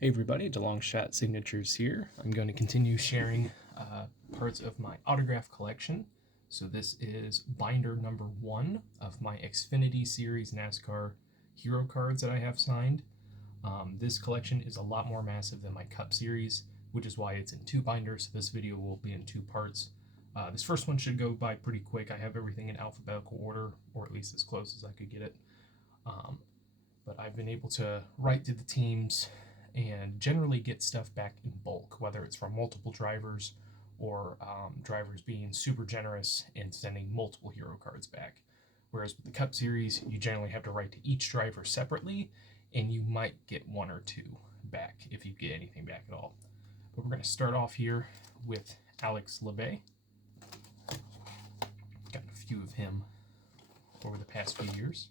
Hey everybody, DeLong Shot Signatures here. I'm going to continue sharing parts of my autograph collection. So this is binder number 1 of my Xfinity Series NASCAR hero cards that I have signed. This collection is a lot more massive than my Cup Series, which is why it's in 2 binders. So this video will be in 2 parts. This first one should go by pretty quick. I have everything in alphabetical order, or at least as close as I could get it. But I've been able to write to the teams and generally get stuff back in bulk, whether it's from multiple drivers or drivers being super generous and sending multiple hero cards back. Whereas with the Cup Series, you generally have to write to each driver separately, and you might get 1 or 2 back if you get anything back at all. But we're going to start off here with Alex Labbe. Got a few of him over the past few years.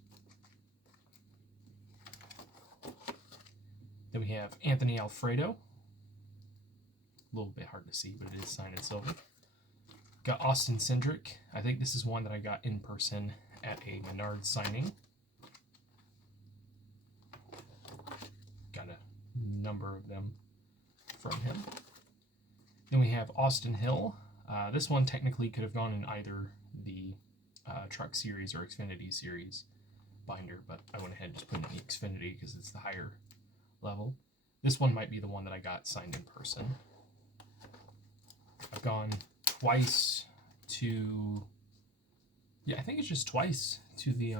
Then we have Anthony Alfredo. A little bit hard to see, but it is signed in silver. Got Austin Cindric. I think this is one that I got in person at a Menards signing. Got a number of them from him. Then we have Austin Hill. This one technically could have gone in either the Truck Series or Xfinity Series binder, but I went ahead and just put it in the Xfinity because it's the higher level. This one might be the one that I got signed in person. I've gone twice to, I think it's just twice to the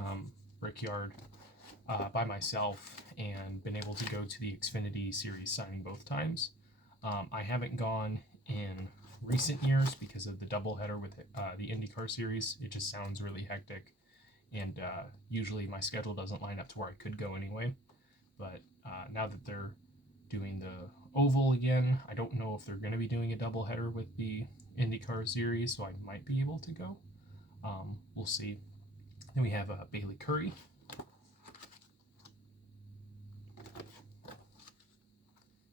Brickyard by myself and been able to go to the Xfinity Series signing both times. I haven't gone in recent years because of the doubleheader with the IndyCar Series. It just sounds really hectic, and usually my schedule doesn't line up to where I could go anyway. But now that they're doing the oval again, I don't know if they're going to be doing a doubleheader with the IndyCar Series, so I might be able to go. We'll see. Then we have Bailey Curry.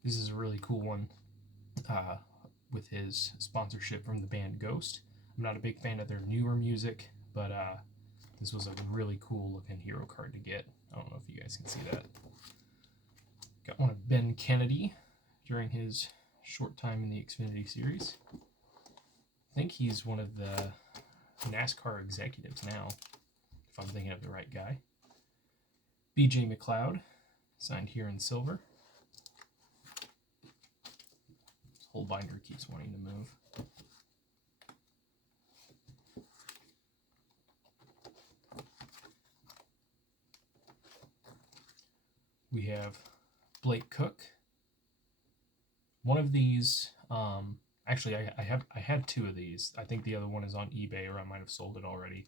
This is a really cool one with his sponsorship from the band Ghost. I'm not a big fan of their newer music, but this was a really cool looking hero card to get. I don't know if you guys can see that. Got one of Ben Kennedy during his short time in the Xfinity Series. I think he's one of the NASCAR executives now, if I'm thinking of the right guy. BJ McLeod, signed here in silver. This whole binder keeps wanting to move. We have Blake Cook. One of these, actually I had 2 of these. I think the other one is on eBay, or I might have sold it already.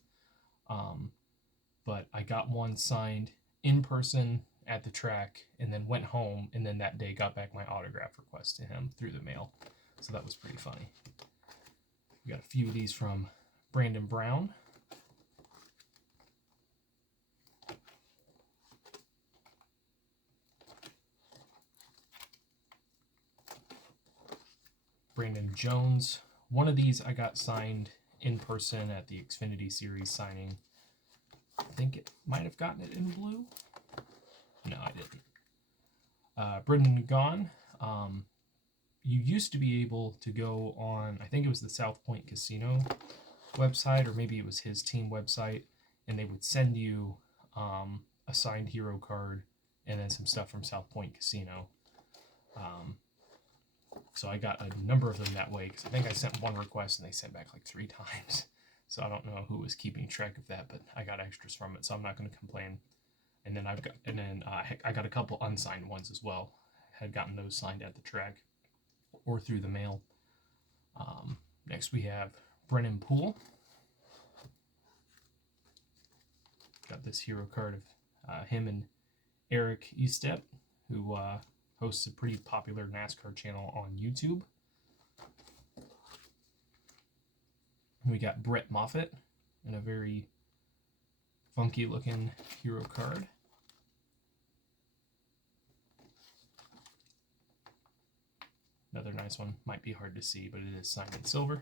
But I got one signed in person at the track and then went home, and then that day got back my autograph request to him through the mail. So that was pretty funny. We got a few of these from Brandon Brown. Brandon Jones. One of these I got signed in person at the Xfinity Series signing. I think it might have gotten it in blue. No, I didn't. Brendan Gaughan. You used to be able to go on, I think it was the South Point Casino website, or maybe it was his team website, and they would send you a signed hero card and then some stuff from South Point Casino. So I got a number of them that way, because I think I sent 1 request and they sent back like 3 times. So I don't know who was keeping track of that, but I got extras from it, so I'm not going to complain. And then I got a couple unsigned ones as well. Had gotten those signed at the track or through the mail. Next we have Brennan Poole. Got this hero card of him and Eric Estep, who hosts a pretty popular NASCAR channel on YouTube. We got Brett Moffitt in a very funky looking hero card. Another nice one. Might be hard to see, but it is signed in silver.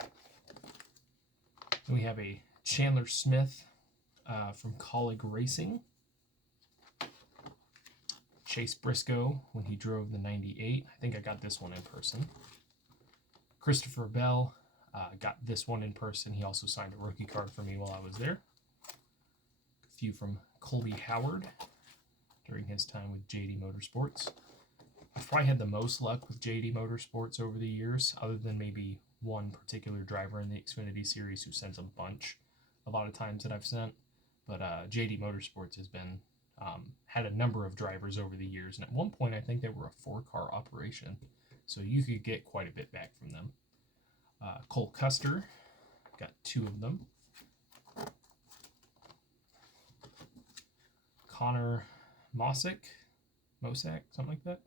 Then we have a Chandler Smith from Colleague Racing. Chase Briscoe when he drove the 98. I think I got this one in person. Christopher Bell, got this one in person. He also signed a rookie card for me while I was there. A few from Colby Howard during his time with JD Motorsports. I've probably had the most luck with JD Motorsports over the years, other than maybe one particular driver in the Xfinity series who sends a bunch a lot of times that I've sent. But JD Motorsports has been had a number of drivers over the years, and at one point I think they were a 4-car operation, so you could get quite a bit back from them. Cole Custer, got 2 of them. Connor Mosick, something like that.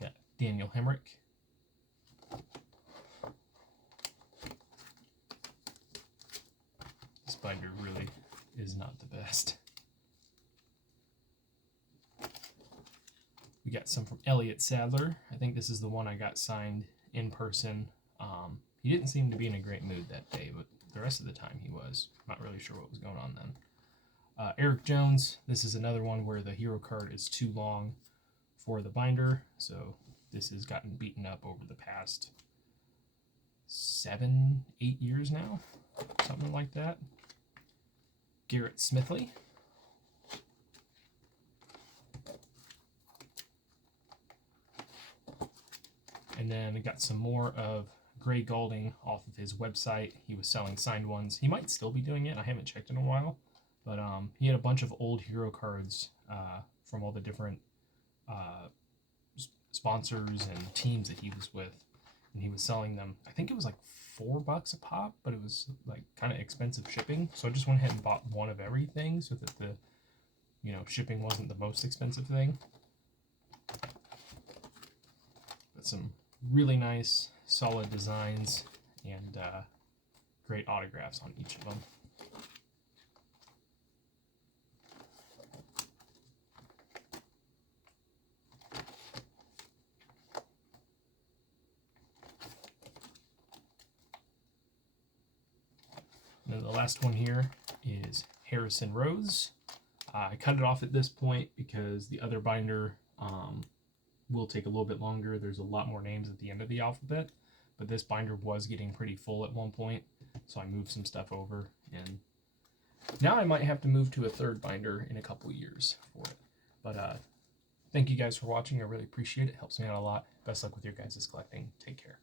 Got Daniel Hemrick. This binder really is not the best. We got some from Elliott Sadler. I think this is the one I got signed in person. He didn't seem to be in a great mood that day, but the rest of the time he was. Not really sure what was going on then. Eric Jones. This is another one where the hero card is too long for the binder, so this has gotten beaten up over the past 7-8 years now, something like that. Garrett Smithley. And then I got some more of Gray Gaulding off of his website. He was selling signed ones. He might still be doing it. I haven't checked in a while. But he had a bunch of old hero cards from all the different sponsors and teams that he was with. And he was selling them. I think it was like $4 a pop, but it was like kind of expensive shipping. So I just went ahead and bought one of everything so that the shipping wasn't the most expensive thing. But some really nice, solid designs and great autographs on each of them. And then the last one here is Harrison Rose. I cut it off at this point because the other binder will take a little bit longer. There's a lot more names at the end of the alphabet, but this binder was getting pretty full at one point, so I moved some stuff over, and now I might have to move to a third binder in a couple years for it. But thank you guys for watching. I really appreciate it. It helps me out a lot. Best luck with your guys' collecting. Take care.